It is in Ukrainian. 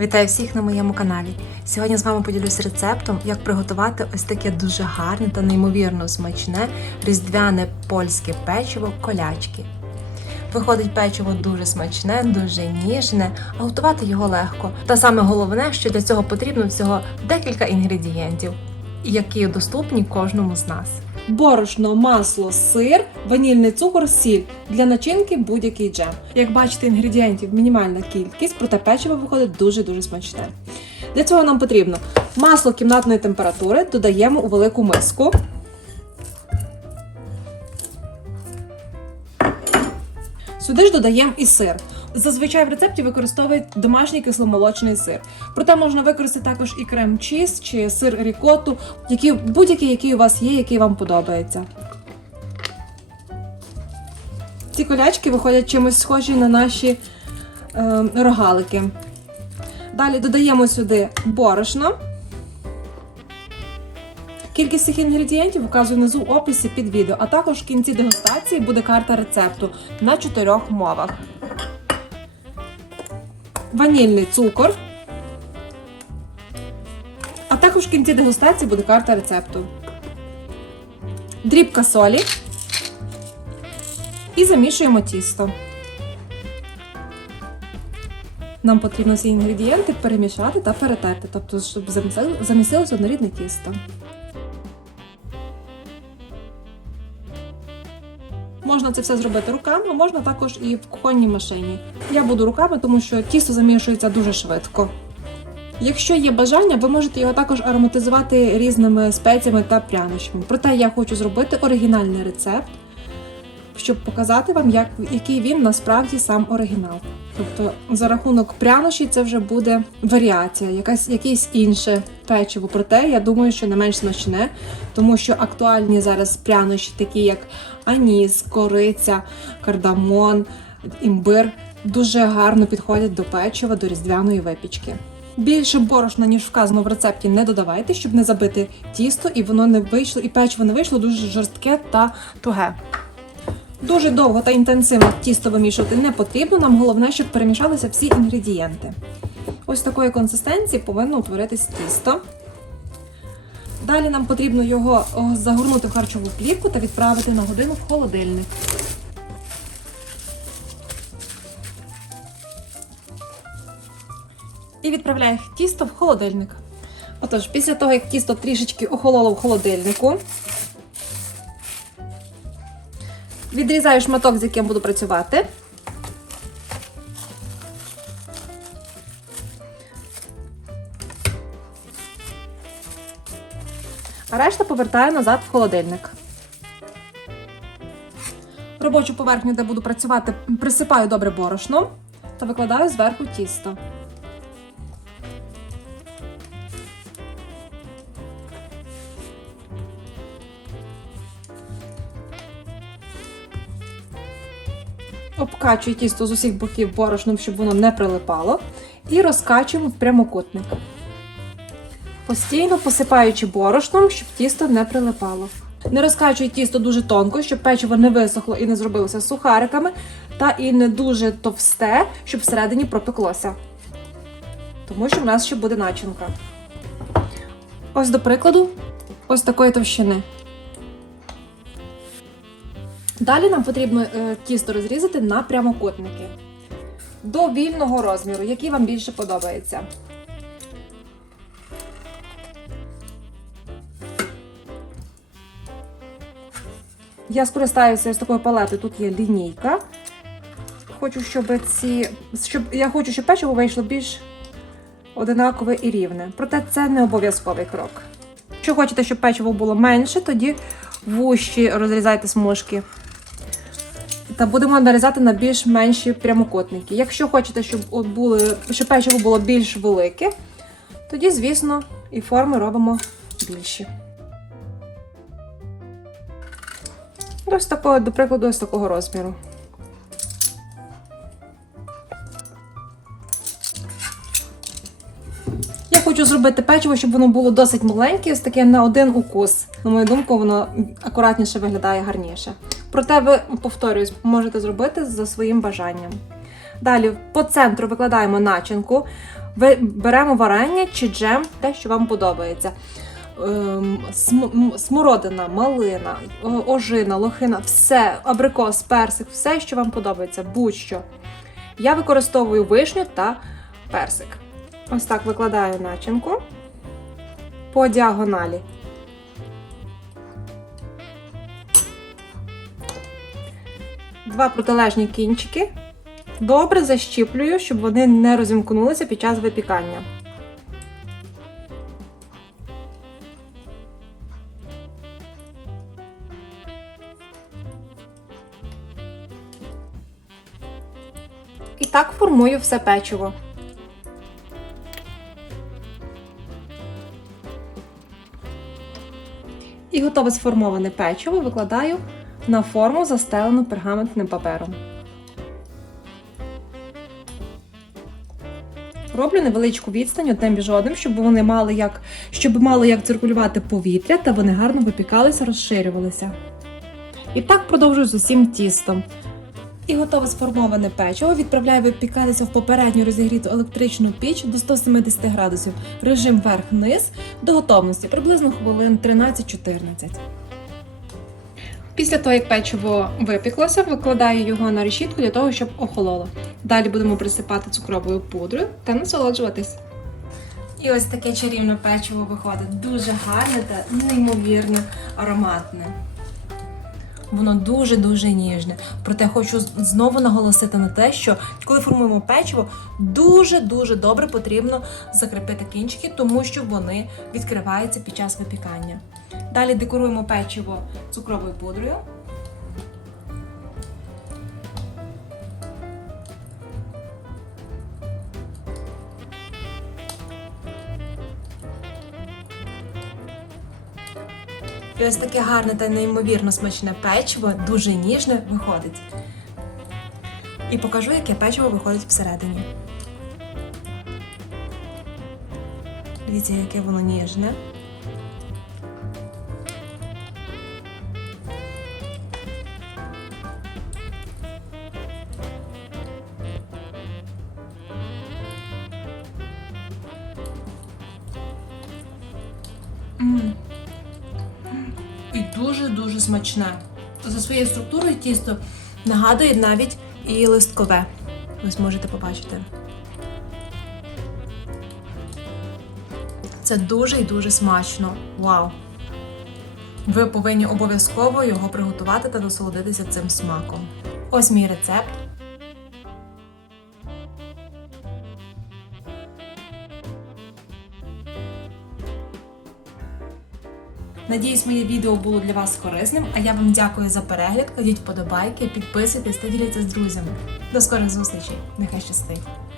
Вітаю всіх на моєму каналі. Сьогодні з вами поділюсь рецептом, як приготувати ось таке дуже гарне та неймовірно смачне різдвяне польське печиво колячки. Виходить печиво дуже смачне, дуже ніжне, а готувати його легко. Та саме головне, що для цього потрібно всього декілька інгредієнтів, які доступні кожному з нас. Борошно, масло, сир, ванільний цукор, сіль. Для начинки будь-який джем. Як бачите, інгредієнтів мінімальна кількість, проте печиво виходить дуже-дуже смачне. Для цього нам потрібно масло кімнатної температури, додаємо у велику миску. Сюди ж додаємо і сир. Зазвичай в рецепті використовують домашній кисломолочний сир. Проте можна використати також і крем чіз чи сир рікоту, які, будь-який, який у вас є, який вам подобається. Ці колячки виходять чимось схожі на наші е, рогалики. Далі додаємо сюди борошно. Кількість цих інгредієнтів вказую внизу в описі під відео, а також в кінці дегустації буде карта рецепту на чотирьох мовах. Ванільний цукор. А також в кінці дегустації буде карта рецепту. Дрібка солі. І замішуємо тісто. Нам потрібно всі інгредієнти перемішати та перетерти, тобто, щоб замісилось однорідне тісто. Можна це все зробити руками, а можна також і в кухонній машині. Я буду руками, тому що тісто замішується дуже швидко. Якщо є бажання, ви можете його також ароматизувати різними спеціями та прянощами. Проте я хочу зробити оригінальний рецепт, щоб показати вам, як, який він насправді сам оригінал. Тобто за рахунок прянощі це вже буде варіація, якась, якесь інше печиво. Проте я думаю, що не менш смачне, тому що актуальні зараз прянощі, такі як аніс, кориця, кардамон, імбир, дуже гарно підходять до печива, до різдвяної випічки. Більше борошна, ніж вказано в рецепті, не додавайте, щоб не забити тісто, і воно не вийшло, і печиво не вийшло дуже жорстке та туге. Дуже довго та інтенсивно тісто вимішувати не потрібно. Нам головне, щоб перемішалися всі інгредієнти. Ось такої консистенції повинно утворитись тісто. Далі нам потрібно його загорнути в харчову плівку та відправити на годину в холодильник. І відправляю тісто в холодильник. Отож, після того, як тісто трішечки охололо в холодильнику, відрізаю шматок, з яким буду працювати. А решта повертаю назад в холодильник. Робочу поверхню, де буду працювати, присипаю добре борошном та викладаю зверху тісто. Обкачую тісто з усіх боків борошном, щоб воно не прилипало, і розкачуємо в прямокутник. Постійно посипаючи борошном, щоб тісто не прилипало. Не розкачуй тісто дуже тонко, щоб печиво не висохло і не зробилося сухариками, та і не дуже товсте, щоб всередині пропеклося. Тому що в нас ще буде начинка. Ось до прикладу, ось такої товщини. Далі нам потрібно е, тісто розрізати на прямокутники до вільного розміру, який вам більше подобається. Я скористаюся ось такою палетою, тут є лінійка. Хочу, щоб ці. Щоб, я хочу, щоб печиво вийшло більш одинакове і рівне. Проте це не обов'язковий крок. Якщо хочете, щоб печиво було менше, тоді вущі розрізайте смужки. Та будемо нарізати на більш менші прямокутники. Якщо хочете, щоб були, щоб печиво було більш велике, тоді, звісно, і форми робимо більші. Ось такого, до прикладу, ось такого розміру. Я хочу зробити печиво, щоб воно було досить маленьке, ось таке на один укус. На мою думку, воно акуратніше виглядає гарніше. Проте ви, повторюсь, можете зробити за своїм бажанням. Далі по центру викладаємо начинку, беремо варення чи джем, те, що вам подобається. Ем, Смородина, малина, ожина, лохина, все, абрикос, персик, все, що вам подобається, будь-що. Я використовую вишню та персик. Ось так викладаю начинку по діагоналі. Два протилежні кінчики. Добре защіплюю, щоб вони не розімкнулися під час випікання. І так формую все печиво. І готове сформоване печиво викладаю на форму, застелену пергаментним папером. Роблю невеличку відстань одним між одним, щоб вони мали як, щоб мало як циркулювати повітря, та вони гарно випікалися, розширювалися. І так продовжую з усім тістом. І готове сформоване печиво відправляю випікатися в попередньо розігріту електричну піч до 170 градусів, режим верх-низ до готовності приблизно хвилин 13-14. Після того, як печиво випіклося, викладаю його на решітку для того, щоб охололо. Далі будемо присипати цукровою пудрою та насолоджуватись. І ось таке чарівне печиво виходить дуже гарне та неймовірно ароматне. Воно дуже-дуже ніжне. Проте хочу знову наголосити на те, що коли формуємо печиво, дуже-дуже добре потрібно закріпити кінчики, тому що вони відкриваються під час випікання. Далі декоруємо печиво цукровою пудрою. І ось таке гарне та неймовірно смачне печиво, дуже ніжне, виходить. І покажу, яке печиво виходить всередині. Дивіться, яке воно ніжне. М. Дуже-дуже смачне. За своєю структурою тісто нагадує навіть і листкове. Ви зможете побачити. Це дуже і дуже смачно. Вау! Ви повинні обов'язково його приготувати та насолодитися цим смаком. Ось мій рецепт. Надіюсь, моє відео було для вас корисним, а я вам дякую за перегляд. Кладіть вподобайки, підписуйтесь та діліться з друзями. До скорих зустрічей. Нехай щастить!